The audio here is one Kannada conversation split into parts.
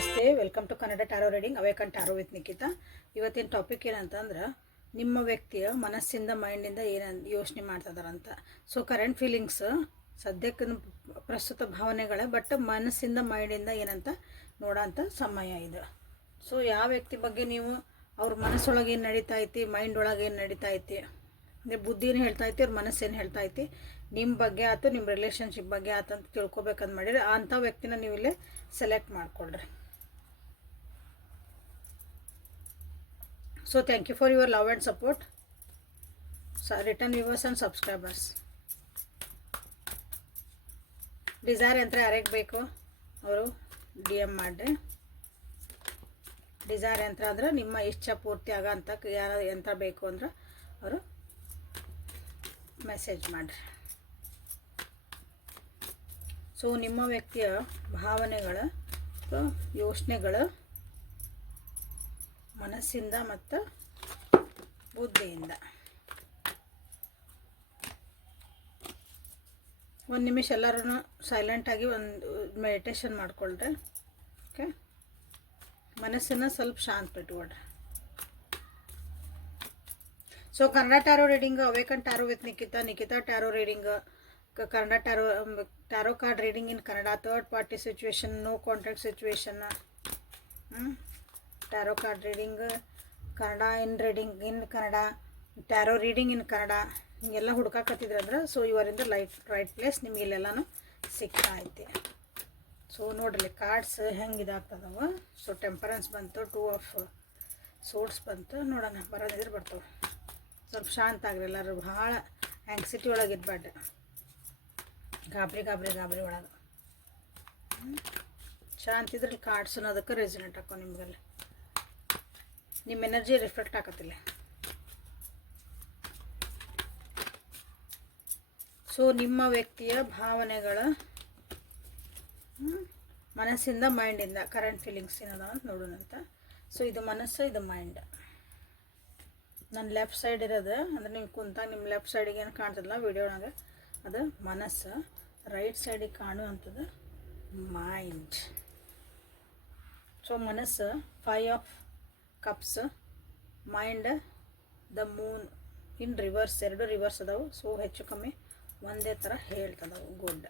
ನಮಸ್ತೆ welcome to Kannada tarot reading awaken tarot with Nikhita ಇವತ್ತಿನ ಟಾಪಿಕ್ ಏನಂತಂದ್ರೆ, ನಿಮ್ಮ ವ್ಯಕ್ತಿಯ ಮನಸ್ಸಿಂದ ಮೈಂಡಿಂದ ಏನಂತ ಯೋಚನೆ ಮಾಡ್ತಿದಾರಂತ ಸೊ ಕರೆಂಟ್ ಫೀಲಿಂಗ್ಸ್ ಸದ್ಯಕ್ಕೆ ಪ್ರಸ್ತುತ ಭಾವನೆಗಳೇ ಬಟ್ ಮನಸ್ಸಿಂದ ಮೈಂಡಿಂದ ಏನಂತ ನೋಡೋಂಥ ಸಮಯ ಇದು. ಸೊ ಯಾವ ವ್ಯಕ್ತಿ ಬಗ್ಗೆ ನೀವು ಅವ್ರ ಮನಸ್ಸೊಳಗೆ ಏನು ನಡೀತಾ ಐತಿ ಮೈಂಡ್ ಒಳಗೆ ಏನು ನಡೀತಾ ಐತಿ, ಅಂದರೆ ಬುದ್ಧಿ ಏನು ಹೇಳ್ತಾ ಐತಿ, ಅವ್ರ ಏನು ಹೇಳ್ತಾ ಐತಿ ನಿಮ್ಮ ಬಗ್ಗೆ ಆಯ್ತು ನಿಮ್ಮ ರಿಲೇಷನ್ಶಿಪ್ ಬಗ್ಗೆ ಆಯ್ತು ಅಂತ ತಿಳ್ಕೊಬೇಕಂತ ಮಾಡಿದ್ರೆ, ಅಂಥ ವ್ಯಕ್ತಿನ ನೀವು ಇಲ್ಲೇ ಸೆಲೆಕ್ಟ್ ಮಾಡ್ಕೊಳ್ರಿ. So thank you for your love and support so return viewers and subscribers desire ಯಂತ್ರ ಯಾರಿಗೆ ಬೇಕು? ಅವರು ಡಿ ಎಂ ಮಾಡಿರಿ. ಡಿಸೈರ್ ಯಂತ್ರ ಅಂದ್ರೆ ನಿಮ್ಮ ಇಚ್ಛೆ ಪೂರ್ತಿ ಆಗ ಅಂತ ಯಾರ ಯಂತ್ರ ಬೇಕು ಅಂದ್ರೆ ಅವರು ಮೆಸೇಜ್ ಮಾಡಿರಿ. ಸೊ ನಿಮ್ಮ ವ್ಯಕ್ತಿಯ ಭಾವನೆಗಳ ಯೋಚನೆಗಳು ಮನಸ್ಸಿಂದ ಮತ್ತು ಬುದ್ಧಿಯಿಂದ. ಒಂದು ನಿಮಿಷ ಎಲ್ಲರೂ ಸೈಲೆಂಟಾಗಿ ಒಂದು ಮೆಡಿಟೇಷನ್ ಮಾಡಿಕೊಳ್ರಿ. ಓಕೆ ಮನಸ್ಸನ್ನು ಸ್ವಲ್ಪ ಶಾಂತ ಬಿಟ್ಕೊಡ್ರಿ so Kannada tarot reading awaken tarot with Nikhita Nikhita tarot reading Kannada tarot tarot card reading in Kannada third party situation no contact situation tarot card reading Kannada in reading in Kannada tarot reading in Kannada ಹಿಂಗೆಲ್ಲ ಹುಡ್ಕಾಕತ್ತಿದ್ರಂದ್ರೆ ಸೊ ಇವರಿಂದ ಲೈಟ್ ರೈಟ್ ಪ್ಲೇಸ್ ನಿಮಗೆ ಇಲ್ಲೆಲ್ಲನೂ ಸಿಗ್ತಾ ಐತಿ. ಸೊ ನೋಡ್ರಿ ಕಾರ್ಡ್ಸ್ ಹೆಂಗೆ ಇದಾಗ್ತದವ ಸೊ ಟೆಂಪರೆನ್ಸ್ ಬಂತು ಟೂ ಆಫ್ ಸೋಟ್ಸ್ ಬಂತು, ನೋಡೋಣ ಬರೋದಿದ್ರೆ ಬರ್ತವೆ. ಸ್ವಲ್ಪ ಶಾಂತ ಆಗ್ರಿ ಎಲ್ಲರೂ, ಭಾಳ ಆ್ಯಂಗ್ಸಿಟಿ ಒಳಗೆ ಇರಬಾರ್ದು ಗಾಬರಿ ಗಾಬರಿ ಗಾಬರಿ ಒಳಗೆ. ಶಾಂತಿದ್ರಲ್ಲಿ ಕಾರ್ಡ್ಸ್ ಅನ್ನೋದಕ್ಕೆ ರೆಸಿನೆಂಟ್ ಹಾಕೋ ನಿಮ್ಗಲ್ಲಿ. ನಿಮ್ಮ ಎನರ್ಜಿ ರಿಫ್ಲೆಕ್ಟ್ ಆಗತ್ತಿಲ್ಲ ಸೊ ನಿಮ್ಮ ವ್ಯಕ್ತಿಯ ಭಾವನೆಗಳ ಮನಸ್ಸಿಂದ ಮೈಂಡಿಂದ ಕರೆಂಟ್ ಫೀಲಿಂಗ್ಸ್ ಏನದ ಅಂತ ನೋಡೋಣ ಅಂತ. ಸೊ ಇದು ಮನಸ್ಸು, ಇದು ಮೈಂಡ್ ನನ್ನ ಲೆಫ್ಟ್ ಸೈಡ್ ಇರೋದು, ಅಂದ್ರೆ ನೀವು ಕುಂತಾಗ ನಿಮ್ಮ ಲೆಫ್ಟ್ ಸೈಡಿಗೆ ಏನು ಕಾಣ್ತದಲ್ಲ ವಿಡಿಯೋನಾಗ ಅದು ಮನಸ್ಸು ರೈಟ್ ಸೈಡಿಗೆ ಕಾಣುವಂಥದ್ದು ಮೈಂಡ್ ಸೊ ಮನಸ್ಸು five of cups mind the moon in reverse ಎರಡು ರಿವರ್ಸ್ ಅದಾವು. ಸೊ ಹೆಚ್ಚು ಕಮ್ಮಿ ಒಂದೇ ಥರ ಹೇಳ್ತದವು. ಗುಡ್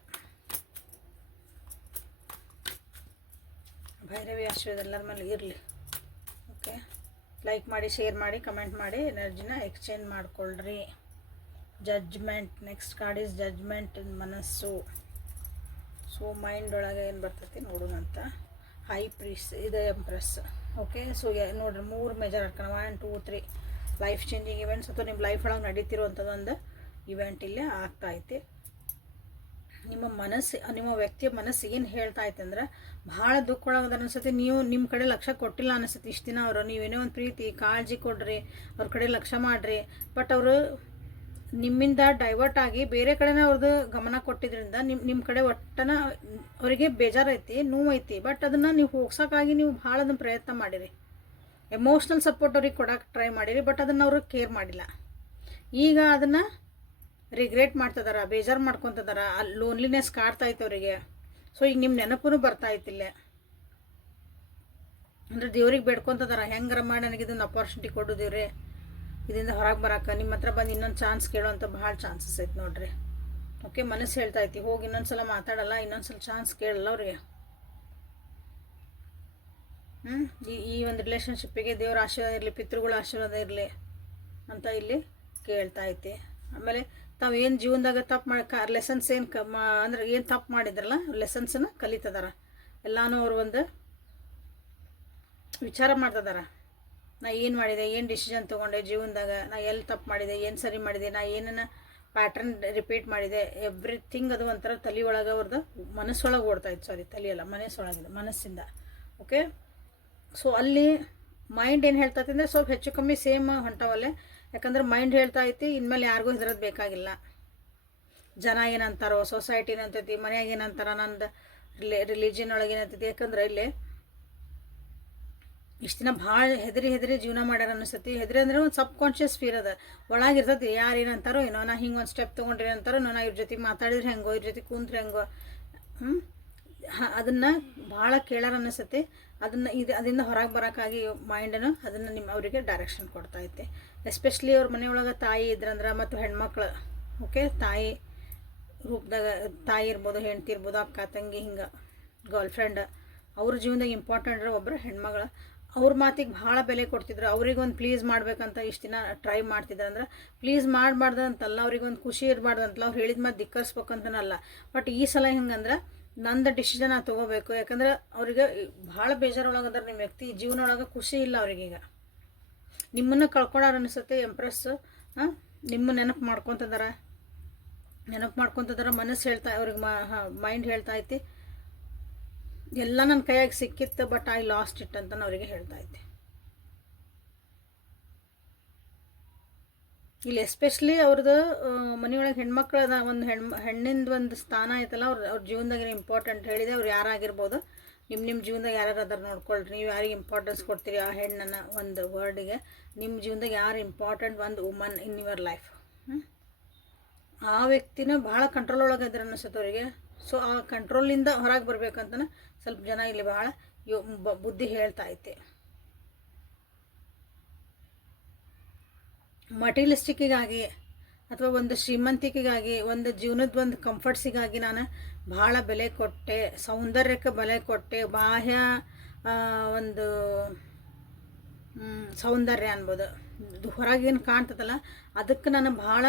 ಭೈರವಿ ಆಶೀರ್ವಾದ ಎಲ್ಲರ ಮೇಲೆ ಇರಲಿ. ಓಕೆ ಲೈಕ್ ಮಾಡಿ ಶೇರ್ ಮಾಡಿ ಕಮೆಂಟ್ ಮಾಡಿ ಎನರ್ಜಿನ exchange ಮಾಡಿಕೊಳ್ಳ್ರಿ judgement next card is judgement ಮನಸ್ಸು. ಸೊ ಮೈಂಡ್ ಒಳಗೆ ಏನು ಬರ್ತೈತಿ ನೋಡೋಣ ಅಂತ ಹೈ ಪ್ರೀಸ್ ಇದು ಎಂಪ್ರೆಸ್ ಓಕೆ ಸೊ ನೋಡ್ರಿ, ಮೂರು ಮೇಜರ್ ಹಾಕೋಣ one two three life changing events ಅಥವಾ ನಿಮ್ಮ ಲೈಫ್ ಒಳಗೆ ನಡೀತಿರುವಂಥದ್ದೊಂದು ಇವೆಂಟ್ ಇಲ್ಲೇ ಆಗ್ತಾ ಐತಿ ನಿಮ್ಮ ಮನಸ್ಸು, ನಿಮ್ಮ ವ್ಯಕ್ತಿಯ ಮನಸ್ಸು ಏನು ಹೇಳ್ತಾ ಅಂದ್ರೆ, ಭಾಳ ದುಃಖ ಒಳಗದ ಅನಿಸುತ್ತೆ. ನೀವು ನಿಮ್ಮ ಕಡೆ ಲಕ್ಷ ಕೊಟ್ಟಿಲ್ಲ ಅನಿಸುತ್ತೆ ಇಷ್ಟು ದಿನ ಅವರು. ನೀವೇನೇ ಒಂದು ಪ್ರೀತಿ, ಕಾಳಜಿ ಕೊಡ್ರಿ, ಅವ್ರ ಕಡೆ ಲಕ್ಷ್ಯ ಮಾಡಿರಿ. ಬಟ್ ಅವರು ನಿಮ್ಮಿಂದ ಡೈವರ್ಟ್ ಆಗಿ ಬೇರೆ ಕಡೆನೇ ಅವ್ರದ್ದು ಗಮನ ಕೊಟ್ಟಿದ್ರಿಂದ ನಿಮ್ಮ ನಿಮ್ಮ ಕಡೆ ಒಟ್ಟನ ಅವರಿಗೆ ಬೇಜಾರೈತಿ, ನೋವೈತಿ. ಬಟ್ ಅದನ್ನು ನೀವು ಹೋಗ್ಸೋಕ್ಕಾಗಿ ನೀವು ಭಾಳ ಅದನ್ನು ಪ್ರಯತ್ನ ಮಾಡಿರಿ. ಎಮೋಷ್ನಲ್ ಸಪೋರ್ಟ್ ಅವ್ರಿಗೆ ಕೊಡೋಕೆ ಟ್ರೈ ಮಾಡಿರಿ ಬಟ್ ಅದನ್ನು ಅವರು ಕೇರ್ ಮಾಡಿಲ್ಲ. ಈಗ ಅದನ್ನು ರಿಗ್ರೆಟ್ ಮಾಡ್ತಿದಾರ, ಬೇಜಾರು ಮಾಡ್ಕೊತಿದಾರ ಅಲ್ಲಿ ಲೋನ್ಲಿನೆಸ್ ಕಾಡ್ತಾ ಇತ್ತು ಅವರಿಗೆ. ಸೊ ಈಗ ನಿಮ್ಮ ನೆನಪು ಬರ್ತಾ ಐತಿಲ್ಲ. ಅಂದರೆ ದೇವ್ರಿಗೆ ಬೇಡ್ಕೊತದಾರ ಹೆಂಗಾರ ಮಾಡಿ ನನಗೆ ಇದನ್ನು ಅಪಾರ್ಚುನಿಟಿ ಕೊಡು ದೇವ್ರೆ. ಇದರಿಂದ ಹೊರಗೆ ಬರಕ್ಕೆ ನಿಮ್ಮ ಹತ್ರ ಬಂದು ಇನ್ನೊಂದು ಚಾನ್ಸ್ ಕೇಳೋಂಥ ಭಾಳ ಚಾನ್ಸಸ್ ಐತೆ ನೋಡ್ರಿ. ಓಕೆ ಮನಸ್ಸು ಹೇಳ್ತಾ ಐತಿ, ಹೋಗಿ ಇನ್ನೊಂದು ಸಲ ಮಾತಾಡಲ್ಲ ಇನ್ನೊಂದು ಸಲ ಚಾನ್ಸ್ ಕೇಳಲ್ಲ ಅವ್ರಿಗೆ. ಹ್ಞೂ ಈ ಈ ಒಂದು ರಿಲೇಷನ್ಶಿಪ್ಪಿಗೆ ದೇವ್ರ ಆಶೀರ್ವಾದ ಇರಲಿ, ಪಿತೃಗಳ ಆಶೀರ್ವಾದ ಇರಲಿ ಅಂತ ಇಲ್ಲಿ ಕೇಳ್ತಾ ಐತಿ. ಆಮೇಲೆ ತಾವು ಏನು ಜೀವನದಾಗ ತಪ್ಪು ಮಾಡಿ ಕ ಲೆಸನ್ಸ್ ಏನು ಕ, ಮಾ, ಅಂದ್ರೆ ಏನು ತಪ್ಪು ಮಾಡಿದ್ರಲ್ಲ ಲೆಸನ್ಸನ್ನು ಕಲಿತದಾರ. ಎಲ್ಲಾನು ಅವ್ರು ಒಂದು ವಿಚಾರ ಮಾಡ್ತಿದಾರ. ನಾ ಏನು ಮಾಡಿದೆ, ಏನು ಡಿಸಿಷನ್ ತೊಗೊಂಡೆ ಜೀವನದಾಗ, ನಾ ಎಲ್ಲಿ ತಪ್ಪು ಮಾಡಿದೆ, ಏನು ಸರಿ ಮಾಡಿದೆ, ನಾ ಏನನ್ನ ಪ್ಯಾಟ್ರನ್ ರಿಪೀಟ್ ಮಾಡಿದೆ ಎವ್ರಿಥಿಂಗ್ ಅದು ಒಂಥರ ತಲೆ ಒಳಗೆ ಅವ್ರದ್ದು ಮನಸ್ಸೊಳಗೆ ಓಡ್ತಾ ಇತ್ತು ಸಾರಿ ತಲೆಯಲ್ಲ ಮನಸ್ಸೊಳಗಿದೆ ಮನಸ್ಸಿಂದ ಓಕೆ ಸೊ ಅಲ್ಲಿ ಮೈಂಡ್ ಏನು ಹೇಳ್ತಾ ಅಂದರೆ ಸ್ವಲ್ಪ ಹೆಚ್ಚು ಕಮ್ಮಿ ಸೇಮ್ ಹೊಂಟವಲ್ಲೇ, ಯಾಕಂದ್ರೆ ಮೈಂಡ್ ಹೇಳ್ತಾ ಐತಿ, ಇನ್ಮೇಲೆ ಯಾರಿಗೂ ಹೆದರೋದು ಬೇಕಾಗಿಲ್ಲ. ಜನ ಏನಂತಾರೋ ಸೊಸೈಟಿ ಏನಂತೈತಿ, ಮನ್ಯಾಗ ಏನಂತಾರ, ನಂದು ರಿಲಿ ರಿಲಿಜನ್ ಒಳಗೆ ಏನಂತೈತಿ, ಯಾಕಂದ್ರೆ ಇಲ್ಲಿ ಇಷ್ಟು ದಿನ ಭಾಳ ಹೆದರಿ ಹೆದರಿ ಜೀವನ ಮಾಡ್ಯಾರ ಅನಿಸ್ತೈತಿ. ಹೆದರಿ ಅಂದ್ರೆ ಒಂದು ಸಬ್ ಕಾನ್ಷಿಯಸ್ ಫೀರ್ ಅದ. ಒಳಗಿರ್ತೈತಿ, ಯಾರು ಏನಂತಾರೋ ಏನೋ, ನಾ ಹಿಂಗೆ ಒಂದು ಸ್ಟೆಪ್ ತೊಗೊಂಡ್ರಿ ಅಂತಾರೋ ನಾನು ಇವ್ರ ಜೊತೆ ಮಾತಾಡಿದ್ರೆ ಹೆಂಗೋ, ಇವ್ರ ಜೊತೆ ಕುಂತ್ರೆ ಹೆಂಗೋ ಹ್ಞೂ ಅದನ್ನು ಭಾಳ ಕೇಳಾರ ಅನ್ನಿಸುತ್ತೆ ಅದನ್ನು ಇದು, ಅದರಿಂದ ಹೊರಗೆ ಬರೋಕ್ಕಾಗಿ ಮೈಂಡನ್ನು ಅದನ್ನು ನಿಮ್ಮ ಅವರಿಗೆ ಡೈರೆಕ್ಷನ್ ಕೊಡ್ತಾ ಐತೆ ಎಸ್ಪೆಷಲಿ ಅವ್ರ ಮನೆಯೊಳಗೆ ತಾಯಿ ಇದ್ರಂದ್ರೆ ಮತ್ತು ಹೆಣ್ಮಕ್ಳು ಓಕೆ ತಾಯಿ ರೂಪದಾಗ, ತಾಯಿ ಇರ್ಬೋದು, ಹೆಂಡ್ತಿ ಇರ್ಬೋದು, ಅಕ್ಕ, ತಂಗಿ, ಹಿಂಗೆ ಗರ್ಲ್ ಫ್ರೆಂಡ್ ಅವ್ರ ಜೀವನದಾಗ ಇಂಪಾರ್ಟೆಂಟ್ ಒಬ್ಬರು ಹೆಣ್ಮಗಳು. ಅವ್ರ ಮಾತಿಗೆ ಭಾಳ ಬೆಲೆ ಕೊಡ್ತಿದ್ರು. ಅವ್ರಿಗೆ ಒಂದು ಪ್ಲೀಸ್ ಮಾಡ್ಬೇಕಂತ ಇಷ್ಟು ದಿನ ಟ್ರೈ ಮಾಡ್ತಿದ್ರು ಅಂದ್ರೆ ಪ್ಲೀಸ್ ಮಾಡಬಾರ್ದು ಅಂತಲ್ಲ ಅವ್ರಿಗೆ ಒಂದು ಖುಷಿ ಇರಬಾರ್ದು ಅಂತಲ್ಲ, ಅವ್ರು ಹೇಳಿದ ಮಾತು ಧಿಕ್ಕರಿಸ್ಬೇಕಂತನಲ್ಲ. ಬಟ್ ಈ ಸಲ ಹೆಂಗಂದ್ರೆ, ನಂದು ಡಿಸಿಷನ್ ನಾನು ತೊಗೋಬೇಕು. ಯಾಕಂದ್ರೆ, ಅವ್ರಿಗೆ ಭಾಳ ಬೇಜಾರೊಳಗಂದ್ರೆ ನಿಮ್ಮ ವ್ಯಕ್ತಿ. ಜೀವನ ಒಳಗೆ ಖುಷಿ ಇಲ್ಲ ಅವ್ರಿಗೀಗ. ನಿಮ್ಮನ್ನು ಕಳ್ಕೊಳಾರ ಅನಿಸುತ್ತೆ ಎಂಪ್ರೆಸ್ ನಿಮ್ಮ ನೆನಪು ಮಾಡ್ಕೊತದಾರ. ನೆನಪು ಮಾಡ್ಕೊತದಾರ, ಮನಸ್ಸು ಹೇಳ್ತಾ, ಅವ್ರಿಗೆ ಮೈಂಡ್ ಹೇಳ್ತಾ ಐತಿ. ಎಲ್ಲ ನನ್ನ ಕೈಯಾಗಿ ಸಿಕ್ಕಿತ್ತು ಬಟ್ ಐ ಲಾಸ್ಟ್ ಇಟ್ ಅಂತ ಅವರಿಗೆ ಹೇಳ್ತಾ ಇದ್ದೆ. ಇಲ್ಲಿ ಎಸ್ಪೆಷಲಿ ಅವ್ರದ್ದು ಮನೆಯೊಳಗೆ ಹೆಣ್ಮಕ್ಳದ ಒಂದು ಹೆಣ್, ಹೆಣ್ಣಿಂದ ಒಂದು ಸ್ಥಾನ ಐತಲ್ಲ, ಅವ್ರ ಅವ್ರ ಜೀವನದಾಗ ಇಂಪಾರ್ಟೆಂಟ್ ಹೇಳಿದೆ, ಅವ್ರು ಯಾರಾಗಿರ್ಬೋದು ನಿಮ್ಮ ನಿಮ್ಮ ಜೀವನದಾಗ ಯಾರ್ಯಾರು ಅದಾರ ನೋಡ್ಕೊಳ್ರಿ, ನೀವು ಯಾರಿಗೆ ಇಂಪಾರ್ಟೆನ್ಸ್ ಕೊಡ್ತೀರಿ ಆ ಹೆಣ್ಣನ್ನು ಒಂದು ವರ್ಡಿಗೆ ನಿಮ್ಮ ಜೀವನದಾಗ ಯಾರು ಇಂಪಾರ್ಟೆಂಟ್ ಒಂದು ವುಮನ್ ಇನ್ ಯುವರ್ ಲೈಫ್ ಆ ವ್ಯಕ್ತಿನ ಭಾಳ ಕಂಟ್ರೋಲ್ ಒಳಗೆ ಇದ್ರೆ ಅನ್ನಿಸುತ್ತೆ ಅವರಿಗೆ. ಸೊ ಆ ಕಂಟ್ರೋಲಿಂದ ಹೊರಗೆ ಬರಬೇಕಂತನ ಸ್ವಲ್ಪ ಜನ ಇಲ್ಲಿ ಭಾಳ ಯೋ ಬುದ್ಧಿ ಹೇಳ್ತಾ ಐತೆ ಮಟೀರಿಯಲಿಸ್ಟಿಕ್ಕಿಗಾಗಿ ಅಥವಾ ಒಂದು ಶ್ರೀಮಂತಿಕೆಗಾಗಿ, ಒಂದು ಜೀವನದ ಒಂದು ಕಂಫರ್ಟ್ಸಿಗಾಗಿ ನಾನು ಭಾಳ ಬೆಲೆ ಕೊಟ್ಟೆ, ಸೌಂದರ್ಯಕ್ಕೆ ಬೆಲೆ ಕೊಟ್ಟೆ, ಬಾಹ್ಯ ಒಂದು ಸೌಂದರ್ಯ ಅನ್ಬೋದು. ಹೊರಗೇನು ಕಾಣ್ತದಲ್ಲ, ಅದಕ್ಕೆ ನಾನು ಭಾಳ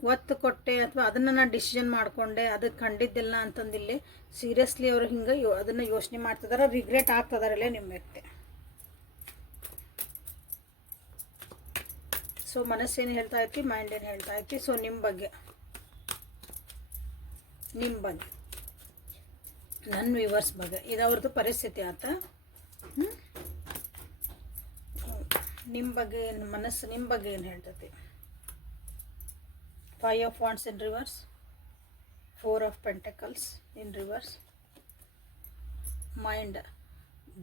ಒತ್ತು ಕೊಟ್ಟೆ ಅಥವಾ ಅದನ್ನು ನಾನು ಡಿಸಿಷನ್ ಮಾಡಿಕೊಂಡೆ ಅದಕ್ಕೆ ಕಂಡಿದ್ದಿಲ್ಲ ಅಂತಂದಿಲ್ಲಿ ಸೀರಿಯಸ್ಲಿ ಅವ್ರು ಹಿಂಗೆ ಯೋ, ಅದನ್ನು ಯೋಚನೆ ಮಾಡ್ತಿದಾರೆ ರಿಗ್ರೆಟ್ ಆಗ್ತದಾರಲ್ಲೇ ನಿಮ್ಮ ವ್ಯಕ್ತಿ. ಸೊ ಮನಸ್ಸೇನು ಹೇಳ್ತಾ ಐತಿ ಮೈಂಡ್ ಏನು ಹೇಳ್ತಾ ಐತಿ ಸೊ ನಿಮ್ಮ ಬಗ್ಗೆ. ನಿಮ್ಮ ಬಗ್ಗೆ. ನನ್ನ ವಿವರ್ಸ್ ಬಗ್ಗೆ. ಇದು ಅವ್ರದ್ದು ಪರಿಸ್ಥಿತಿ ಆತ? ನಿಮ್ಮ ಬಗ್ಗೆ ಏನು ಮನಸ್ಸು ನಿಮ್ಮ ಬಗ್ಗೆ ಏನು ಹೇಳ್ತೈತಿ? Five of wands in reverse four of pentacles in reverse mind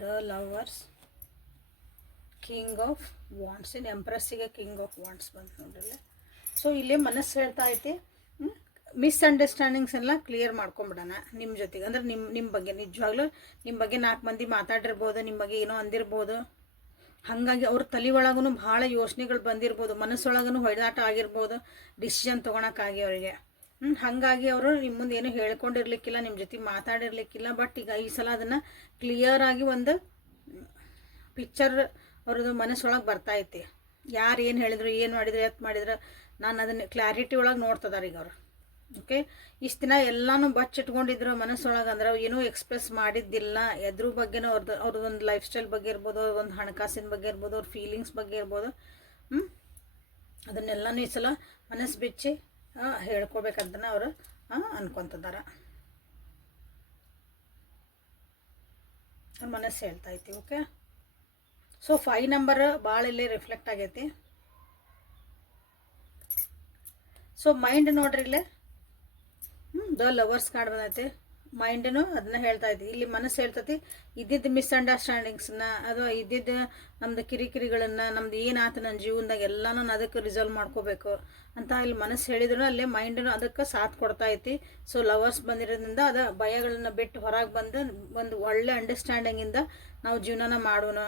the lovers king of wands in ಎಂಪ್ರೆಸ್ಸಿಗೆ king of wands ಬಂತು ನೋಡ್ರಲ್ಲ. ಸೊ ಇಲ್ಲಿ ಮನಸ್ಸು ಹೇಳ್ತಾ ಐತಿ ಮಿಸ್ಅಂಡರ್ಸ್ಟ್ಯಾಂಡಿಂಗ್ಸ್ ಎಲ್ಲ ಕ್ಲಿಯರ್ ಮಾಡ್ಕೊಂಬಿಡೋಣ ನಿಮ್ಮ ಜೊತೆಗೆ. ಅಂದ್ರೆ ನಿಮ್ಮ ನಿಮ್ಮ ಬಗ್ಗೆ ನಿಜವಾಗ್ಲೂ ನಿಮ್ಮ ಬಗ್ಗೆ ನಾಲ್ಕು ಮಂದಿ ಮಾತಾಡಿರ್ಬೋದು ನಿಮ್ಮ ಬಗ್ಗೆ ಏನೋ ಅಂದಿರ್ಬೋದು. ಹಾಗಾಗಿ ಅವ್ರ ತಲೆ ಒಳಗೂ ಭಾಳ ಯೋಚನೆಗಳು ಬಂದಿರ್ಬೋದು ಮನಸ್ಸೊಳಗೂ ಹೊಡೆದಾಟ ಆಗಿರ್ಬೋದು ಡಿಸಿಷನ್ ತೊಗೊಳಕ್ಕಾಗಿ ಅವರಿಗೆ. ಹ್ಞೂ ಹಾಗಾಗಿ ಅವರು ನಿಮ್ಮ ಮುಂದೆ ಏನೂ ಹೇಳ್ಕೊಂಡಿರ್ಲಿಕ್ಕಿಲ್ಲ ನಿಮ್ಮ ಜೊತೆ ಮಾತಾಡಿರ್ಲಿಕ್ಕಿಲ್ಲ ಬಟ್ ಈಗ ಈ ಸಲ ಅದನ್ನು ಕ್ಲಿಯರ್ ಆಗಿ ಒಂದು ಪಿಕ್ಚರ್ ಅವ್ರದ್ದು ಮನಸ್ಸೊಳಗೆ ಬರ್ತಾ ಐತಿ. ಯಾರು ಏನು ಹೇಳಿದ್ರು, ಏನು ಮಾಡಿದ್ರು ಎತ್ ಮಾಡಿದ್ರು, ನಾನು ಅದನ್ನು ಕ್ಲಾರಿಟಿ ಒಳಗೆ ಈಗ ಅವ್ರು. ಓಕೆ? ಇಷ್ಟು ದಿನ ಎಲ್ಲನೂ ಬಚ್ಚಿಟ್ಕೊಂಡಿದ್ರು ಮನಸ್ಸೊಳಗೆ ಅಂದ್ರೆ ಏನೂ ಎಕ್ಸ್ಪ್ರೆಸ್ ಮಾಡಿದ್ದಿಲ್ಲ. ಎದ್ರ ಬಗ್ಗೆನೂ ಅವ್ರದ್ದು ಅವ್ರದ್ದೊಂದು ಲೈಫ್ ಸ್ಟೈಲ್ ಬಗ್ಗೆ ಇರ್ಬೋದು ಒಂದು ಹಣಕಾಸಿನ ಬಗ್ಗೆ ಇರ್ಬೋದು, ಅವ್ರ ಫೀಲಿಂಗ್ಸ್ ಬಗ್ಗೆ ಇರ್ಬೋದು. ಹ್ಞೂ ಅದನ್ನೆಲ್ಲನೂ ಈ ಸಲ ಮನಸ್ಸು ಬಿಚ್ಚಿ ಹೇಳ್ಕೊಬೇಕಂತನೇ ಅವರು ಅನ್ಕೊತಿದಾರ. ಮನಸ್ಸು ಹೇಳ್ತಾ ಐತಿ ಓಕೆ? ಸೊ ಫೈ ನಂಬರ್ ಭಾಳ ಇಲ್ಲಿ ರಿಫ್ಲೆಕ್ಟ್ ಆಗೈತಿ. ಸೊ ಮೈಂಡ್ ನೋಡ್ರಿ ಇಲ್ಲೇ. ದ ಲವರ್ಸ್ ಕಾರ್ಡ್ ಬಂದೈತಿ. ಮೈಂಡನು ಅದನ್ನ ಹೇಳ್ತಾ ಇದೆ ಇಲ್ಲಿ ಮನಸ್ಸು ಹೇಳ್ತೈತಿ, ಇದ್ದಿದ್ದು ಮಿಸ್ಅಂಡರ್ಸ್ಟ್ಯಾಂಡಿಂಗ್ಸ್ನ ಅಥವಾ ಇದ್ದಿದ್ದ ನಮ್ದು ಕಿರಿಕಿರಿಗಳನ್ನು, ನಮ್ದು ಏನಾಯ್ತು ನನ್ನ ಜೀವನದಾಗ ಎಲ್ಲನೂ ಅದಕ್ಕೆ ರಿಸಾಲ್ವ್ ಮಾಡ್ಕೋಬೇಕು ಅಂತ ಇಲ್ಲಿ ಮನಸ್ಸು ಹೇಳಿದ್ರು, ಅಲ್ಲೇ ಮೈಂಡನು ಅದಕ್ಕೆ ಸಾಥ್ ಕೊಡ್ತಾ ಐತಿ. ಸೊ ಲವರ್ಸ್ ಬಂದಿರೋದ್ರಿಂದ ಅದ ಭಯಗಳನ್ನ ಬಿಟ್ಟು ಹೊರಗೆ ಬಂದು, ಒಂದು ಒಳ್ಳೆ ಅಂಡರ್ಸ್ಟ್ಯಾಂಡಿಂಗಿಂದ ನಾವು ಜೀವನನ ಮಾಡೋಣ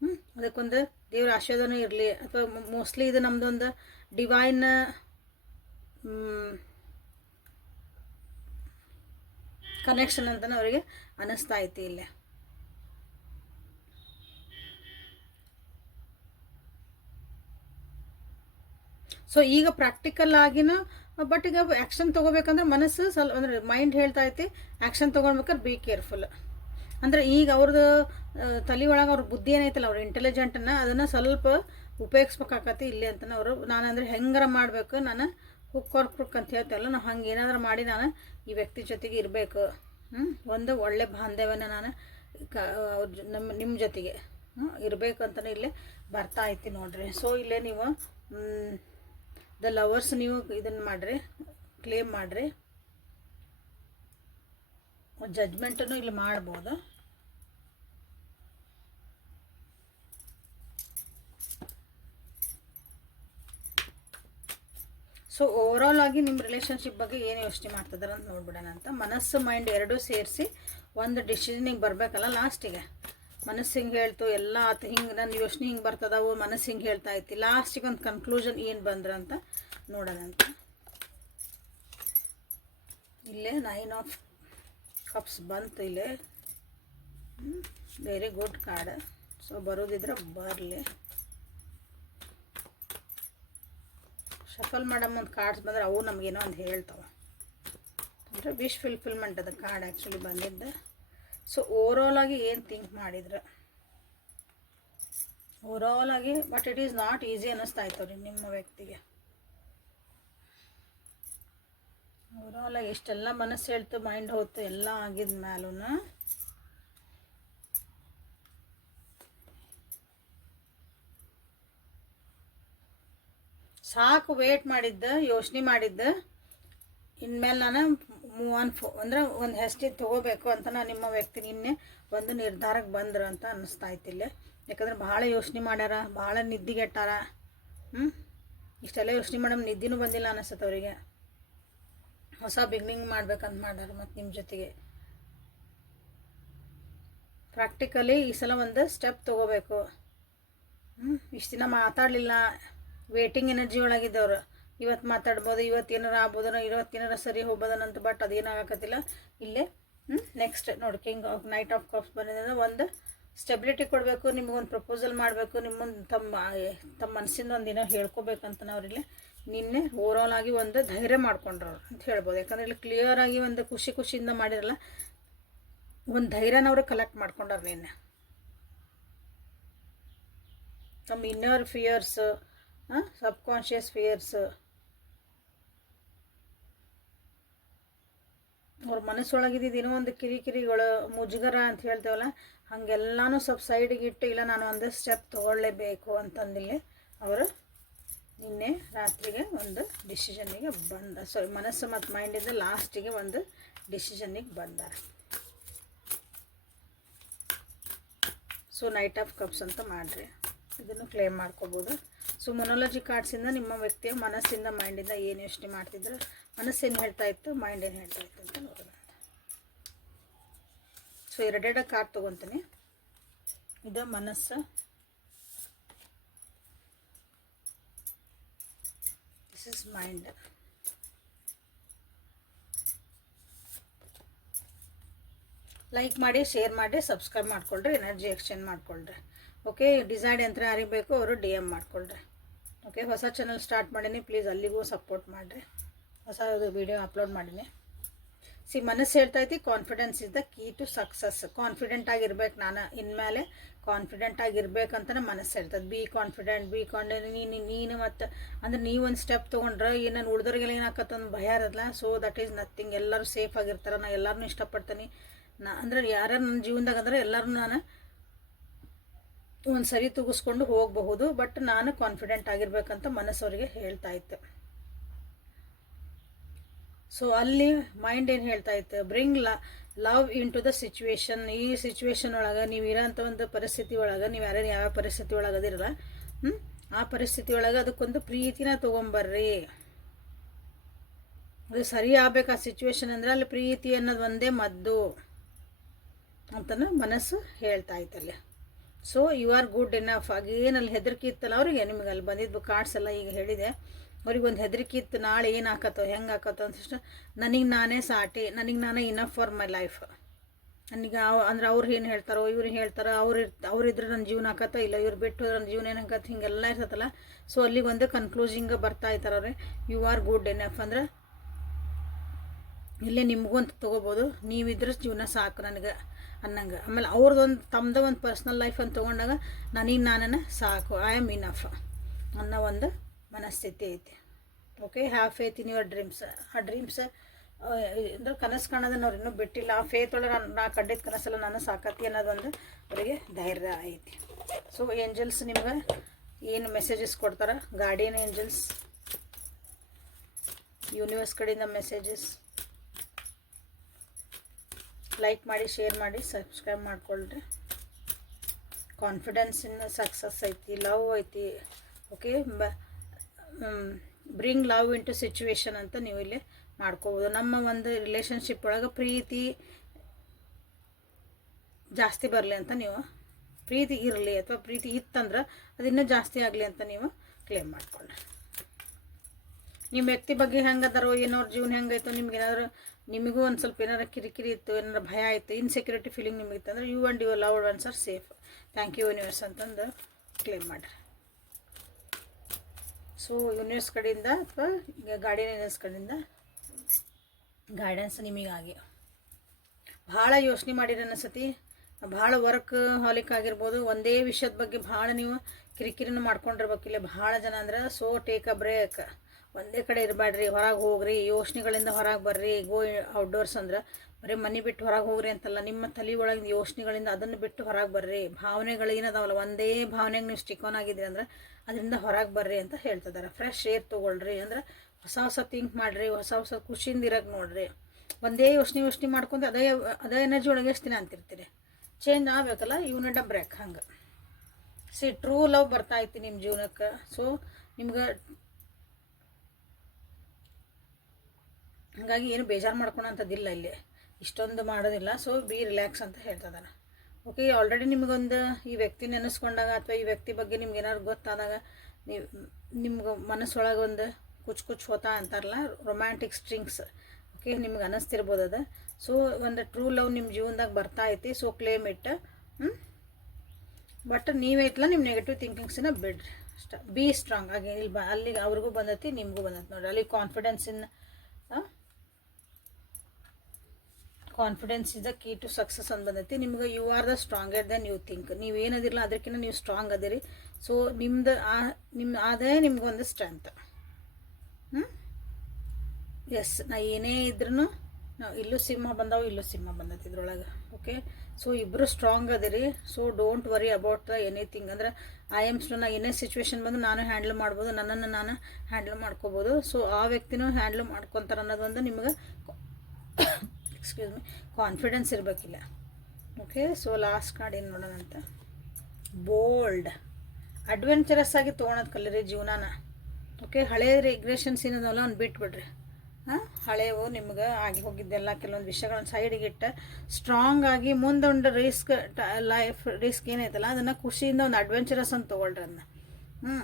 ಹ್ಞೂ ಅದಕ್ಕೊಂದು ದೇವ್ರ ಆಶೀರ್ವಾದನೂ ಇರಲಿ. ಅಥವಾ ಮೋಸ್ಟ್ಲಿ ಇದು ನಮ್ದೊಂದು ಡಿವೈನ್ ಕನೆಕ್ಷನ್ ಅಂತಲೇ ಅವರಿಗೆ ಅನ್ನಿಸ್ತಾ ಐತಿ ಇಲ್ಲೇ. ಸೊ ಈಗ ಪ್ರಾಕ್ಟಿಕಲ್ ಆಗಿನ ಬಟ್ ಈಗ ಆ್ಯಕ್ಷನ್ ತೊಗೋಬೇಕಂದ್ರೆ ಮನಸ್ಸು ಸ್ವಲ್ಪ ಅಂದ್ರೆ ಮೈಂಡ್ ಹೇಳ್ತಾ ಐತಿ ಆ್ಯಕ್ಷನ್ ತೊಗೊಳ್ಬೇಕಾದ್ರೆ ಬಿ ಕೇರ್ಫುಲ್ ಅಂದ್ರೆ ಈಗ ಅವ್ರದ್ದು ತಲೆ ಒಳಗೆ ಅವ್ರ ಬುದ್ಧಿ ಏನೈತಲ್ಲ, ಅವ್ರ ಇಂಟೆಲಿಜೆಂಟನ್ನು ಅದನ್ನು ಸ್ವಲ್ಪ ಉಪಯೋಗಿಸ್ಬೇಕಾಕತಿ ಇಲ್ಲಿ ಅಂತಲೇ ಅವರು, ನಾನಂದ್ರೆ ಹೆಂಗಾರ ಮಾಡಬೇಕು, ನಾನು ವರ್ಕ್ ಹುಕ್ ಅಂತ ಹೇಳ್ತಲ್ಲ ನಾವು ಹಂಗೆ ಏನಾದರೂ ಮಾಡಿ ನಾನು ಈ ವ್ಯಕ್ತಿ ಜೊತೆಗೆ ಇರಬೇಕು. ಒಂದು ಒಳ್ಳೆ ಬಾಂಧವ್ಯನ ನಾನು ಕ, ಅವ್ರ ನಮ್ಮ ನಿಮ್ಮ ಜೊತೆಗೆ. ಇರಬೇಕು ಅಂತಲೇ ಇಲ್ಲೇ ಬರ್ತಾ ಐತಿ ನೋಡ್ರಿ. ಸೊ ಇಲ್ಲೇ ನೀವು ದ ಲವರ್ಸ್ ನೀವು ಇದನ್ನು ಮಾಡಿರಿ, ಕ್ಲೇಮ್ ಮಾಡಿರಿ. ಜಜ್ಮೆಂಟನ್ನು ಇಲ್ಲಿ ಮಾಡ್ಬೋದು. ಸೊ ಓವರಾಲ್ ಆಗಿ ನಿಮ್ಮ ರಿಲೇಷನ್ಶಿಪ್ ಬಗ್ಗೆ ಏನು ಯೋಚನೆ ಮಾಡ್ತಿದಾರೆ ಅಂತ ನೋಡ್ಬಿಡೋಣ ಅಂತ. ಮನಸ್ಸು ಮೈಂಡ್ ಎರಡೂ ಸೇರಿಸಿ ಒಂದು ಡಿಸಿಷನಿಗೆ ಬರಬೇಕಲ್ಲ ಲಾಸ್ಟಿಗೆ ಮನಸ್ಸು ಹಿಂಗೆ ಹೇಳ್ತು, ಎಲ್ಲ ಆತು, ಹಿಂಗೆ ನನ್ನ ಯೋಚನೆ ಹಿಂಗೆ ಬರ್ತದವು, ಮನಸ್ಸು ಹಿಂಗೆ ಹೇಳ್ತಾ ಐತಿ ಲಾಸ್ಟಿಗೆ ಒಂದು ಕನ್ಕ್ಲೂಷನ್ ಏನು ಬಂದ್ರ ಅಂತ ನೋಡೋಣ ಅಂತ. ಇಲ್ಲೇ ನೈನ್ ಆಫ್ ಕಪ್ಸ್ ಬಂತು ಇಲ್ಲೇ. ವೆರಿ ಗುಡ್ ಕಾರ್ಡ್ ಸೊ ಬರೋದಿದ್ರೆ ಬರಲಿ. ಶಫಲ್ ಮಾಡಮ್ ಒಂದು ಕಾರ್ಡ್ಸ್ ಬಂದ್ರೆ ಅವು ನಮಗೇನೋ ಒಂದು ಹೇಳ್ತಾವೆ. ಅಂದರೆ ವಿಶ್ ಫುಲ್ಫಿಲ್ಮೆಂಟ್ ಅದು ಕಾರ್ಡ್ ಆ್ಯಕ್ಚುಲಿ ಬಂದಿದ್ದು. ಸೊ ಓವರಾಲ್ ಆಗಿ ಏನು ಥಿಂಕ್ ಮಾಡಿದ್ರೆ? ಓವರಾಲ್ ಆಗಿ but it is not easy ಅನ್ನಿಸ್ತಾ ಇತ್ತು ರೀ ನಿಮ್ಮ ವ್ಯಕ್ತಿಗೆ. ಓವರಾಲ್ ಆಗಿ ಎಷ್ಟೆಲ್ಲ ಮನಸ್ಸು ಹೇಳ್ತು ಮೈಂಡ್ ಹೋಯ್ತು ಎಲ್ಲ ಆಗಿದ ಮ್ಯಾಲೂ ಸಾಕು ವೇಟ್ ಮಾಡಿದ್ದೆ, ಯೋಚನೆ ಮಾಡಿದ್ದೆ. ಇನ್ಮೇಲೆ ನಾನು ಮೂವನ್ ಫೋ ಅಂದ್ರೆ ಒಂದು ಹೆಸ್ಟಿ ತೊಗೋಬೇಕು ಅಂತ ನಾನು ನಿಮ್ಮ ವ್ಯಕ್ತಿ ನಿನ್ನೆ ಒಂದು ನಿರ್ಧಾರಕ್ಕೆ ಬಂದ್ರು ಅಂತ ಅನ್ನಿಸ್ತಾ ಇತ್ತಿಲ್ಲ ಯಾಕಂದ್ರೆ ಭಾಳ ಯೋಚನೆ ಮಾಡ್ಯಾರ, ಭಾಳ ನಿದ್ದಿಗೆಟ್ಟಾರ ಹ್ಞೂ ಇಷ್ಟೆಲ್ಲ ಯೋಚನೆ ಮಾಡಮ್ ನಿದ್ದಿನೂ ಬಂದಿಲ್ಲ ಅನಿಸ್ತದೆ ಅವರಿಗೆ. ಹೊಸ ಬಿಗ್ನಿಂಗ್ ಮಾಡ್ಬೇಕಂತ ಮಾಡ್ಯಾರ ಮತ್ತು ನಿಮ್ಮ ಜೊತೆಗೆ. ಪ್ರಾಕ್ಟಿಕಲಿ ಈ ಸಲ ಒಂದು ಸ್ಟೆಪ್ ತೊಗೋಬೇಕು. ಹ್ಞೂ ಇಷ್ಟು ದಿನ ಮಾತಾಡಲಿಲ್ಲ. ವೇಟಿಂಗ್ ಎನರ್ಜಿ ಒಳಗಿದ್ದವ್ರು. ಇವತ್ತು ಮಾತಾಡ್ಬೋದು ಇವತ್ತು ಏನಾರ ಆಗ್ಬೋದನ ಇವತ್ತು ಏನಾರ ಸರಿ ಹೋಗ್ಬೋದನಂತ ಬಟ್ ಅದೇನಾಗಕತ್ತಿಲ್ಲ ಇಲ್ಲೇ ನೆಕ್ಸ್ಟ್ ನೋಡಿ king of knight of cups ಬಂದಿದೆ ಒಂದು ಸ್ಟೆಬಿಲಿಟಿ ಕೊಡಬೇಕು, ನಿಮಗೊಂದು ಪ್ರಪೋಸಲ್ ಮಾಡಬೇಕು ನಿಮ್ಮೊಂದು ತಮ್ಮ ತಮ್ಮ ಮನಸ್ಸಿಂದ ಒಂದು ದಿನ ಹೇಳ್ಕೊಬೇಕಂತ ಅವ್ರಿಗೆ ನಿನ್ನೆ ಓವರಾಲ್ ಆಗಿ ಒಂದು ಧೈರ್ಯ ಮಾಡ್ಕೊಂಡ್ರವ್ರು ಅಂತ ಹೇಳ್ಬೋದು. ಯಾಕಂದ್ರೆ ಇಲ್ಲಿ ಕ್ಲಿಯರ್ ಆಗಿ ಒಂದು ಖುಷಿ ಖುಷಿಯಿಂದ ಮಾಡಿರಲ್ಲ, ಒಂದು ಧೈರ್ಯನ ಅವರು ಕಲೆಕ್ಟ್ ಮಾಡ್ಕೊಂಡಾರ ನಿನ್ನೆ. ತಮ್ಮ ಇನ್ನರ್ ಫಿಯರ್ಸ್ ಸಬ್ಕಾನ್ಷಿಯಸ್ ಫಿಯರ್ಸ್ ಅವ್ರ ಮನಸ್ಸೊಳಗಿದ್ದು ಏನೋ ಒಂದು ಕಿರಿಕಿರಿಗಳು, ಮುಜುಗರ ಅಂತ ಹೇಳ್ತೇವಲ್ಲ, ಹಾಗೆಲ್ಲನೂ ಸ್ವಲ್ಪ ಸೈಡಿಗೆ ಇಟ್ಟು, ಇಲ್ಲ ನಾನು ಒಂದು ಸ್ಟೆಪ್ ತೊಗೊಳ್ಳೇಬೇಕು ಅಂತಂದಿಲ್ಲ ಅವರು ನಿನ್ನೆ ರಾತ್ರಿಗೆ ಒಂದು ಡಿಸಿಷನ್ನಿಗೆ ಬಂದ ಸಾರಿ ಮನಸ್ಸು ಮತ್ತು ಮೈಂಡಿಂದ ಲಾಸ್ಟಿಗೆ ಒಂದು ಡಿಸಿಷನ್ನಿಗೆ ಬಂದಾರ ಸೊ ನೈಟ್ ಆಫ್ ಕಪ್ಸ್ ಅಂತ ಮಾಡಿರಿ. ಇದನ್ನು ಕ್ಲೇಮ್ ಮಾಡ್ಕೋಬೋದು. ಸೊ ಮೊನಾಲಜಿ ಕಾರ್ಡ್ಸಿಂದ ನಿಮ್ಮ ವ್ಯಕ್ತಿಯ ಮನಸ್ಸಿಂದ ಮೈಂಡಿಂದ ಏನು ಯೋಚನೆ ಮಾಡ್ತಿದ್ರು? ಮನಸ್ಸೇನು ಹೇಳ್ತಾ ಇತ್ತು? ಮೈಂಡ್ ಏನು ಹೇಳ್ತಾ ಇತ್ತು ಅಂತ ನೋಡೋಣ. ಸೊ ಎರಡೆರಡು ಕಾರ್ಡ್ ತೊಗೊತೀನಿ. ಇದು ಮನಸ್ಸು. ದಿಸ್ ಇಸ್ ಮೈಂಡ್ ಲೈಕ್ ಮಾಡಿ ಶೇರ್ ಮಾಡಿ ಸಬ್ಸ್ಕ್ರೈಬ್ ಮಾಡ್ಕೊಳ್ರಿ ಎನರ್ಜಿ ಎಕ್ಸ್ಚೇಂಜ್ ಮಾಡ್ಕೊಳ್ರಿ. ಓಕೆ ಡಿಸೈಡ್ ಯಂತ್ರ ಯಾರಿಗೆ ಬೇಕು, ಅವರು ಡಿ ಎಂ ಮಾಡ್ಕೊಳ್ರಿ. ಓಕೆ ಹೊಸ ಚಾನಲ್ ಸ್ಟಾರ್ಟ್ ಮಾಡೀನಿ. ಪ್ಲೀಸ್ ಅಲ್ಲಿಗೂ ಸಪೋರ್ಟ್ ಮಾಡಿರಿ. ಹೊಸ ವಿಡಿಯೋ ಅಪ್ಲೋಡ್ ಮಾಡೀನಿ. ಸಿ ಮನಸ್ಸು ಹೇಳ್ತಾ ಐತಿ confidence is the key to success confident ಆಗಿರ್ಬೇಕು ನಾನು ಇನ್ಮೇಲೆ ಕಾನ್ಫಿಡೆಂಟ್ ಆಗಿರ್ಬೇಕಂತನೇ ಮನಸ್ಸು ಹೇಳ್ತದೆ. ಬಿ ಕಾನ್ಫಿಡೆಂಟ್ ಬಿ ಕಾನ್ಫಿಡೆಂಟ್ ನೀನು ನೀನು ಮತ್ತು ಅಂದ್ರೆ ನೀವು ಒಂದು ಸ್ಟೆಪ್ ತೊಗೊಂಡ್ರೆ ಏನೇನು ಉಳಿದ್ರಿಗೆಲ್ಲ ಅಂದ್ರೆ ಭಯ ಇರೋದಿಲ್ಲ ಸೊ ದಟ್ ಈಸ್ ನಥಿಂಗ್ ಎಲ್ಲರೂ ಸೇಫ್ ಆಗಿರ್ತಾರೆ. ನಾನು ಎಲ್ಲರನ್ನೂ ಇಷ್ಟಪಡ್ತೀನಿ. ನಾ ಅಂದ್ರೆ ಯಾರ್ಯಾರು ನನ್ನ ಜೀವನದಾಗ ಅಂದ್ರೆ ಎಲ್ಲರೂ ನಾನು ಒಂದು ಸರಿ ತೂಗಿಸ್ಕೊಂಡು ಹೋಗಬಹುದು ಬಟ್ ನಾನು ಕಾನ್ಫಿಡೆಂಟ್ ಆಗಿರ್ಬೇಕಂತ ಮನಸ್ಸವರಿಗೆ ಹೇಳ್ತಾ ಇತ್ತು ಸೊ ಅಲ್ಲಿ ಮೈಂಡ್ ಏನು ಹೇಳ್ತಾ ಇತ್ತು ಬ್ರಿಂಗ್ ಲ love into the situation ಈ ಸಿಚುವೇಶನ್ ಒಳಗೆ ನೀವು ಇರೋಂಥ ಒಂದು ಪರಿಸ್ಥಿತಿ ಒಳಗೆ, ನೀವು ಯಾರ್ಯಾರು ಯಾವ ಪರಿಸ್ಥಿತಿ ಒಳಗೆ ಅದಿರಲ್ಲ ಹ್ಞೂ ಆ ಪರಿಸ್ಥಿತಿ ಒಳಗೆ ಅದಕ್ಕೊಂದು ಪ್ರೀತಿನ ತೊಗೊಂಬರ್ರಿ. ಅದು ಸರಿ ಆಗ್ಬೇಕು ಆ ಸಿಚುವೇಶನ್ ಅಂದರೆ ಅಲ್ಲಿ ಪ್ರೀತಿ ಅನ್ನೋದು ಒಂದೇ ಮದ್ದು ಅಂತ ಮನಸ್ಸು ಹೇಳ್ತಾ ಇತ್ತಲ್ಲಿ so you are good enough ಆಗೇನಲ್ಲಿ ಹೆದರಿಕೆ ಇತ್ತಲ್ಲ ಅವ್ರಿಗೆ? ನಿಮಗೆ ಅಲ್ಲಿ ಬಂದಿದ್ದು ಕಾರ್ಡ್ಸ್ ಎಲ್ಲ ಈಗ ಹೇಳಿದೆ. ಅವ್ರಿಗೆ ಒಂದು ಹೆದರಿಕೆ ಇತ್ತು, ನಾಳೆ ಏನು ಹಾಕತ್ತೋ ಹೆಂಗೆ ಹಾಕತ್ತೋ ಅಂತ ನನಗೆ ನಾನೇ ಸಾಟಿ, ನನಗೆ ನಾನೇ ಇನಫ್ ಫಾರ್ ಮೈ ಲೈಫ್ ನನಗೆ ಅಂದ್ರೆ ಅವ್ರು ಏನು ಹೇಳ್ತಾರೋ, ಇವ್ರು ಹೇಳ್ತಾರೋ, ಅವ್ರು ಇರ್ತ ಅವ್ರಿದ್ರೆ ನನ್ನ ಜೀವನ ಹಾಕತ್ತೋ ಇಲ್ಲ, ಇವ್ರು ಬಿಟ್ಟು ನನ್ನ ಜೀವನ ಏನು ಹಾಕತ್ತ ಹಿಂಗೆಲ್ಲ ಇರ್ತೈತಲ್ಲ ಸೊ ಅಲ್ಲಿಗೆ ಒಂದು ಕನ್ಕ್ಲೂಸಿಂಗ್ ಬರ್ತಾ ಇರ್ತಾರೆ ಯು ಆರ್ ಗುಡ್ ಎನಫ್ ಅಂದ್ರೆ ಇಲ್ಲೇ ನಿಮಗೂ ಅಂತ ತೊಗೋಬೋದು. ನೀವಿದ್ರೆ ಜೀವನ ಸಾಕು ನನಗೆ. ಅನ್ನಂಗೆ. ಆಮೇಲೆ ಅವ್ರದ್ದೊಂದು ತಮ್ಮದೇ ಒಂದು ಪರ್ಸ್ನಲ್ ಲೈಫ್ ಅಂತ ತೊಗೊಂಡಾಗ ನನಗೆ ನಾನೇ ಸಾಕು. ಐ ಆಮ್ ಇನಫ್ ಅನ್ನೋ ಒಂದು ಮನಸ್ಥಿತಿ ಐತಿ. Okay have faith in your dreams ಆ ಡ್ರೀಮ್ಸ್ ಅಂದ್ರೆ ಕನಸು ಕಾಣೋದನ್ನ ಅವ್ರು ಇನ್ನೂ ಬಿಟ್ಟಿಲ್ಲ. ಆ ಫೇತ್ ಒಳಗೆ ನಾನು, ನಾ ಕಂಡಿದ್ದ ಕನಸಲ್ಲ ನಾನು ಸಾಕತಿ ಅನ್ನೋದೊಂದು ಅವರಿಗೆ ಧೈರ್ಯ ಐತಿ. ಸೊ ಏಂಜಲ್ಸ್ ನಿಮ್ಗೆ ಏನು ಮೆಸೇಜಸ್ ಕೊಡ್ತಾರೆ? ಗಾರ್ಡಿಯನ್ ಏಂಜಲ್ಸ್ ಯೂನಿವರ್ಸ್ ಕಡೆಯಿಂದ ಮೆಸೇಜಸ್ ಲೈಕ್ ಮಾಡಿ ಶೇರ್ ಮಾಡಿ ಸಬ್ಸ್ಕ್ರೈಬ್ ಮಾಡ್ಕೊಳ್ರಿ. ಕಾನ್ಫಿಡೆನ್ಸ್ ಇನ್ನು ಸಕ್ಸಸ್ ಐತಿ ಲವ್ ಐತಿ. ಓಕೆ ಬ ಬ್ರಿಂಗ್ ಲವ್ ಇಂಟು ಸಿಚುವೇಶನ್ ಅಂತ ನೀವು ಇಲ್ಲಿ ಮಾಡ್ಕೋಬೋದು. ನಮ್ಮ ಒಂದು ರಿಲೇಷನ್ಶಿಪ್ ಒಳಗೆ ಪ್ರೀತಿ ಜಾಸ್ತಿ ಬರಲಿ ಅಂತ ನೀವು ಪ್ರೀತಿ ಇರಲಿ ಅಥವಾ ಪ್ರೀತಿ ಇತ್ತಂದ್ರೆ ಅದು ಇನ್ನೂ ಜಾಸ್ತಿ ಆಗಲಿ ಅಂತ ನೀವು ಕ್ಲೇಮ್ ಮಾಡ್ಕೊಳ್ಳಿ ನಿಮ್ಮ ವ್ಯಕ್ತಿ ಬಗ್ಗೆ ಹೆಂಗದಾರೋ ಏನೋ ಅವ್ರ ಜೀವನ ಹೆಂಗೈತೋ ನಿಮ್ಗೆ ಏನಾದರೂ ನಿಮಗೂ ಒಂದು ಸ್ವಲ್ಪ ಏನಾರ ಕಿರಿಕಿರಿ ಇತ್ತು, ಏನಾರ ಭಯ ಇತ್ತು ಇನ್ಸೆಕ್ಯೂರಿಟಿ ಫೀಲಿಂಗ್ ನಿಮಗೆ ಇತ್ತಂದ್ರೆ you and your loved ones are safe thank you universe ಅಂತಂದು ಕ್ಲೇಮ್ ಮಾಡ್ರಿ. ಸೊ ಯೂನಿವರ್ಸ್ ಕಡೆಯಿಂದ ಅಥವಾ ಗಾರ್ಡಿಯನ್ಸ್ ಕಡೆಯಿಂದ ಗೈಡೆನ್ಸ್ ನಿಮಗಾಗಿ. ಭಾಳ ಯೋಚನೆ ಮಾಡಿರಿ ಅನ್ನಿಸತಿ. ಭಾಳ ವರ್ಕ್ ಹಾಲಿಕ್ ಆಗಿರ್ಬೋದು. ಒಂದೇ ವಿಷಯದ ಬಗ್ಗೆ ಭಾಳ ನೀವು ಕಿರಿಕಿರಿನೂ ಮಾಡ್ಕೊಂಡಿರ್ಬೇಕಿಲ್ಲ. ಭಾಳ ಜನ ಅಂದ್ರೆ ಸೋ ಟೇಕ್ ಅ ಬ್ರೇಕ್ ಒಂದೇ ಕಡೆ ಇರಬೇಡ್ರಿ ಹೊರಗೆ ಹೋಗ್ರಿ, ಯೋಚನೆಗಳಿಂದ ಹೊರಗೆ ಬರ್ರಿ ಗೋ ಔಟ್ಡೋರ್ಸ್ ಅಂದ್ರೆ ಬರೀ ಮನೆ ಬಿಟ್ಟು ಹೊರಗೆ ಹೋಗ್ರಿ ಅಂತಲ್ಲ, ನಿಮ್ಮ ತಲೆ ಒಳಗಿನ ಯೋಚನೆಗಳಿಂದ ಅದನ್ನು ಬಿಟ್ಟು ಹೊರಗೆ ಬರ್ರಿ. ಭಾವನೆಗಳು ಏನದಾವಲ್ಲ, ಒಂದೇ ಭಾವನೆಗೆ ನೀವು ಸ್ಟಿಕೋನ್ ಆಗಿದ್ರಿ ಅಂದ್ರೆ ಅದರಿಂದ ಹೊರಗೆ ಬರ್ರಿ ಅಂತ ಹೇಳ್ತಿದ್ದಾರೆ ಫ್ರೆಶ್ ಏರ್ ತೊಗೊಳ್ರಿ ಅಂದ್ರೆ ಹೊಸ ಹೊಸ ಥಿಂಕ್ ಮಾಡಿರಿ, ಹೊಸ ಹೊಸ ಖುಷಿಯಿಂದ ಇರೋಕೆ ನೋಡ್ರಿ. ಒಂದೇ ಯೋಚನೆ ಯೋಚನೆ ಮಾಡ್ಕೊಂಡು ಅದೇ ಅದೇ ಎನರ್ಜಿ ಒಳಗೆ ಎಷ್ಟು ದಿನ ಅಂತಿರ್ತೀರಿ? ಚೇಂಜ್ ಆಗಬೇಕಲ್ಲ ಇವನ್ನ ಬ್ರೇಕ್ ಹಂಗೆ. ಸಿ ಟ್ರೂ ಲವ್ ಬರ್ತಾ ಐತಿ ನಿಮ್ಮ ಜೀವನಕ್ಕೆ. ಸೊ ನಿಮ್ಗೆ ಹಾಗಾಗಿ ಏನು ಬೇಜಾರು ಮಾಡ್ಕೊಳೋಂಥದ್ದಿಲ್ಲ ಇಲ್ಲಿ. ಇಷ್ಟೊಂದು ಮಾಡೋದಿಲ್ಲ. ಸೊ ಬಿ ರಿಲ್ಯಾಕ್ಸ್ ಅಂತ ಹೇಳ್ತದಾನ. ಓಕೆ ಆಲ್ರೆಡಿ ನಿಮಗೊಂದು ಈ ವ್ಯಕ್ತಿ ನೆನೆಸ್ಕೊಂಡಾಗ ಅಥವಾ ಈ ವ್ಯಕ್ತಿ ಬಗ್ಗೆ ನಿಮ್ಗೆ ಏನಾದ್ರು ಗೊತ್ತಾದಾಗ ನೀವು, ನಿಮ್ಗೆ ಮನಸ್ಸೊಳಗೆ ಒಂದು ಕುಚ್ ಕುಚ್ ಹೋತಾ ಅಂತಾರಲ್ಲ ರೊಮ್ಯಾಂಟಿಕ್ ಸ್ಟ್ರಿಂಗ್ಸ್ ಓಕೆ ನಿಮ್ಗೆ ಅನ್ನಿಸ್ತಿರ್ಬೋದು ಅದು. ಸೊ ಒಂದು ಟ್ರೂ ಲವ್ ನಿಮ್ಮ ಜೀವನದಾಗ ಬರ್ತಾ ಐತಿ. ಸೊ ಕ್ಲೇಮ್ ಇಟ್ ಬಟ್ ನೀವೈತಲ್ಲ ನಿಮ್ಮ ನೆಗೆಟಿವ್ ಥಿಂಕಿಂಗ್ಸನ್ನ ಬಿಡ್ರಿ. ಅಷ್ಟ. ಬಿ ಸ್ಟ್ರಾಂಗ್ ಆಗಿ ಇಲ್ಲಿ ಬ, ಅಲ್ಲಿಗೆ ಅವ್ರಿಗೂ ಬಂದೈತಿ, ನಿಮಗೂ ಬಂದೈತಿ ನೋಡ್ರಿ. ಅಲ್ಲಿ confidence in confidence is the key to success ಅಂತ ಬಂದೈತಿ ನಿಮ್ಗೆ you are the stronger than you think ನೀವು ಏನದಿರಲ್ಲ ಅದಕ್ಕಿಂತ ನೀವು ಸ್ಟ್ರಾಂಗ್ ಅದಿರಿ. ಸೊ ನಿಮ್ದು ಆ ನಿಮ್ಮ ಅದೇ ನಿಮ್ಗೊಂದು ಸ್ಟ್ರೆಂತ್ ಹ್ಞೂ ಎಸ್ ನಾ ಏನೇ ಇದ್ರೂ ನಾವು ಇಲ್ಲೂ ಸಿಂಹ ಬಂದಾವು, ಇಲ್ಲೂ ಸಿಂಹ ಬಂದೈತಿ ಇದ್ರೊಳಗೆ. ಓಕೆ ಸೊ ಇಬ್ಬರು strong ಅದಿರಿ. So don't worry about the anything ಅಂದ್ರೆ ಐ ಆಮ್ ಸ್ಟೋ ನಾ ಏನೇ ಸಿಚುವೇಶನ್ ಬಂದು ನಾನು ಹ್ಯಾಂಡಲ್ ಮಾಡ್ಬೋದು, ನನ್ನನ್ನು ನಾನು ಹ್ಯಾಂಡಲ್ ಮಾಡ್ಕೋಬೋದು. ಸೊ ಆ ವ್ಯಕ್ತಿನೂ ಹ್ಯಾಂಡಲ್ ಮಾಡ್ಕೊತಾರೆ ಅನ್ನೋದೊಂದು ನಿಮ್ಗೆ ಎಕ್ಸ್ಕ್ಯೂಸ್ ಮಿ ಕಾನ್ಫಿಡೆನ್ಸ್ ಇರಬೇಕಿಲ್ಲ. ಓಕೆ ಸೊ ಲಾಸ್ಟ್ ಕಾರ್ಡ್ ಏನು ಮಾಡೋಣ ಬೋಲ್ಡ್ ಅಡ್ವೆಂಚರಸ್ ಆಗಿ ತೊಗೊಳೋದು ಕಲೀರಿ ಜೀವನಾನ. ಓಕೆ ಹಳೆ ರಿಗ್ರೆಷನ್ಸ್ ಏನದಲ್ಲ ಅವ್ನು ಬಿಟ್ಬಿಡ್ರಿ. ಹಾಂ, ಹಳೆವು ನಿಮ್ಗೆ ಆಗಿ ಹೋಗಿದ್ದೆಲ್ಲ ಕೆಲವೊಂದು ವಿಷಯಗಳನ್ನ ಸೈಡಿಗೆ ಇಟ್ಟು ಸ್ಟ್ರಾಂಗ್ ಆಗಿ ಮುಂದೊಂದು ರಿಸ್ಕ್ ಲೈಫ್ ರಿಸ್ಕ್ ಏನೈತಲ್ಲ ಅದನ್ನು ಖುಷಿಯಿಂದ ಒಂದು ಅಡ್ವೆಂಚರಸ್ ಅಂತ ತೊಗೊಳ್ರಿ ಅದನ್ನ ಹ್ಞೂ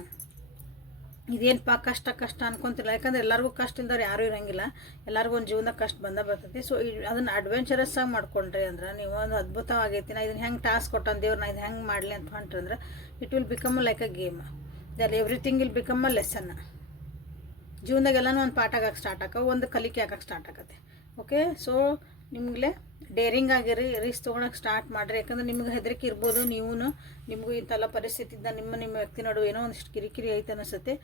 ಇದೇನಪ್ಪ ಕಷ್ಟ ಕಷ್ಟ ಅನ್ಕೊಂತಿಲ್ಲ. ಯಾಕಂದ್ರೆ ಎಲ್ಲರಿಗೂ ಕಷ್ಟ ಇಲ್ದವ್ರು ಯಾರೂ ಇರೋಂಗಿಲ್ಲ. ಎಲ್ಲರಿಗೂ ಒಂದು ಜೀವನದಾಗ ಕಷ್ಟ ಬಂದ ಬರ್ತೈತಿ. ಸೊ ಅದನ್ನು ಅಡ್ವೆಂಚರಸ್ ಆಗಿ ಮಾಡ್ಕೊಂಡ್ರಿ ಅಂದ್ರೆ ನೀವು ಒಂದು ಅದ್ಭುತವಾಗೈತಿ. ನಾ ಇದನ್ನ ಹೆಂಗೆ ಟಾಸ್ಕ್ ಕೊಟ್ಟಾನ ದೇವ್ರು, ನಾ ಇದು ಹೆಂಗೆ ಮಾಡಲಿ ಅಂತ ಹೊಂಟ್ರಿ ಅಂದ್ರೆ it will become like a game Dal everything will become a lesson ಜೀವನದಾಗೆಲ್ಲನೂ ಒಂದು ಪಾಠ ಆಗಕ್ಕೆ ಸ್ಟಾರ್ಟ್ ಆಕ ಒಂದು ಕಲಿಕೆ ಆಗಕ್ಕೆ ಸ್ಟಾರ್ಟ್ ಆಗತ್ತೆ ಓಕೆ ಸೊ ನಿಮ್ಗೆ ಡೇರಿಂಗ್ ಆಗಿರಿ ರಿಸ್ಕ್ ತೊಗೊಳಕ್ಕೆ ಸ್ಟಾರ್ಟ್ ಮಾಡಿರಿ. ಯಾಕಂದ್ರೆ ನಿಮ್ಗೆ ಹೆದರಿಕೆ ಇರ್ಬೋದು ನೀವು ನಿಮಗೂ ಇಂಥೆಲ್ಲ ಪರಿಸ್ಥಿತಿ ಇದ್ದ ನಿಮ್ಮ ನಿಮ್ಮ ವ್ಯಕ್ತಿ ನಡುವೆ ಏನೋ ಒಂದಿಷ್ಟು ಕಿರಿಕಿರಿ ಐತೆ ಅನಿಸುತ್ತೆ.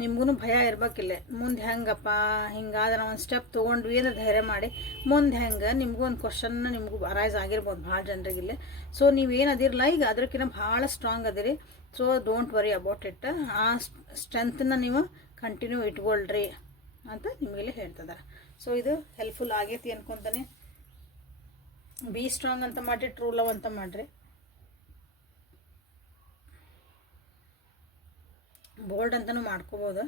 ನಿಮ್ಗೂ ಭಯ ಇರ್ಬೇಕಿಲ್ಲ ಮುಂದೆ ಹೆಂಗಪ್ಪ, ಹಿಂಗಾದ್ರೆ ಒಂದು ಸ್ಟೆಪ್ ತೊಗೊಂಡ್ವಿ ಅಂದ್ರೆ ಧೈರ್ಯ ಮಾಡಿ. ಮುಂದೆ ಹೆಂಗೆ, ನಿಮಗೂ ಒಂದು ಕ್ವಶನ್ನ ನಿಮಗೂ ಅರೈಸ್ ಆಗಿರ್ಬೋದು ಭಾಳ ಜನರಿಗಿಲ್ಲ ಸೊ ನೀವೇನು ಅದಿರಲ್ಲ ಈಗ ಅದಕ್ಕಿಂತ ಭಾಳ strong ಅದಿರಿ. So don't worry about it ಆ ಸ್ಟ್ರೆಂತನ್ನ ನೀವು ಕಂಟಿನ್ಯೂ ಇಟ್ಕೊಳ್ರಿ ಅಂತ ನಿಮಗೆಲ್ಲ ಹೇಳ್ತಿದ್ದಾರೆ ಸೊ ಇದು ಹೆಲ್ಪ್ಫುಲ್ ಆಗೈತಿ ಅನ್ಕೊತಾನೆ. ಬಿ ಸ್ಟ್ರಾಂಗ್ ಅಂತ ಮಾಡಿರಿ ಟ್ರೂ ಲವ್ ಅಂತ ಮಾಡಿರಿ. ಬೋಲ್ಡ್ ಅಂತಲೂ ಮಾಡ್ಕೋಬೋದು.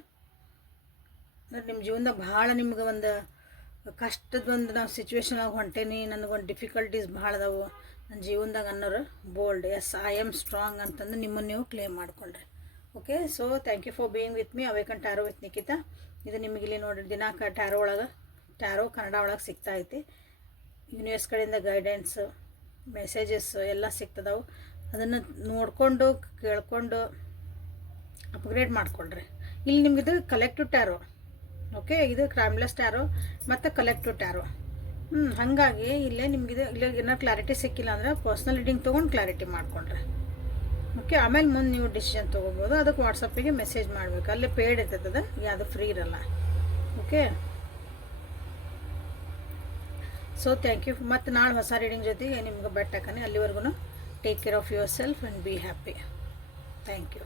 ಅಂದ್ರೆ ನಿಮ್ಮ ಜೀವನದಾಗ ಭಾಳ ನಿಮ್ಗೆ ಒಂದು ಕಷ್ಟದ ಒಂದು ನಾವು ಸಿಚುವೇಶನಾಗ ಹೊಂಟೇನಿ ನನಗೊಂದು ಡಿಫಿಕಲ್ಟೀಸ್ ಭಾಳ ಅದಾವು ನನ್ನ ಜೀವನದಾಗ ಅನ್ನೋರು bold yes I am strong ಅಂತಂದು ನಿಮ್ಮನ್ನು ನೀವು ಕ್ಲೇಮ್ ಮಾಡ್ಕೊಂಡ್ರಿ. Okay so thank you for being with me awaken tarot with Nikhita ಇದು ನಿಮಗಿಲ್ಲಿ ದಿನಾಂಕ ದಿನಾಕ ಟ್ಯಾರೋ ಒಳಗೆ ಟ್ಯಾರೋ ಕನ್ನಡ ಒಳಗೆ ಸಿಗ್ತಾ ಐತಿ. ಯೂನಿವರ್ಸ್ ಕಡೆಯಿಂದ ಗೈಡೆನ್ಸು ಮೆಸೇಜಸ್ ಎಲ್ಲ ಸಿಗ್ತದವು. ಅದನ್ನು ನೋಡಿಕೊಂಡು, ಕೇಳಿಕೊಂಡು ಅಪ್ಗ್ರೇಡ್ ಮಾಡಿಕೊಳ್ರಿ. ಇಲ್ಲಿ ನಿಮಗಿದು ಕಲೆಕ್ಟಿವ್ ಟ್ಯಾರೋ ಓಕೆ ಇದು ಕ್ರೈಮ್ಲೆಸ್ ಟ್ಯಾರೋ ಮತ್ತು ಕಲೆಕ್ಟಿವ್ ಟ್ಯಾರೋ ಹ್ಞೂ ಹಾಗಾಗಿ ಇಲ್ಲೇ ನಿಮಗಿದು ಇಲ್ಲೇ ಏನೋ ಕ್ಲಾರಿಟಿ ಸಿಕ್ಕಿಲ್ಲ ಅಂದರೆ ಪರ್ಸ್ನಲ್ ರೀಡಿಂಗ್ ತೊಗೊಂಡು ಕ್ಲಾರಿಟಿ ಮಾಡಿಕೊಂಡ್ರೆ ಓಕೆ ಆಮೇಲೆ ಮುಂದೆ ನೀವು ಡಿಸಿಷನ್ ತೊಗೋಬೋದು. ಅದಕ್ಕೆ ವಾಟ್ಸಪ್ಪಿಗೆ ಮೆಸೇಜ್ ಮಾಡಬೇಕು. ಅಲ್ಲೇ ಪೇಯ್ಡ್ ಇರ್ತದೆ ಯಾವುದು ಫ್ರೀ ಇರಲ್ಲ. ಓಕೆ ಸೊ ಥ್ಯಾಂಕ್ ಯು ಮತ್ತು ನಾಳೆ ಹೊಸ ರೀಡಿಂಗ್ ಜೊತೆಗೆ ನಿಮ್ಗೆ ಬೆಟ್ಟಕ್ಕನೆ ಅಲ್ಲಿವರೆಗೂ take care of yourself and be happy thank you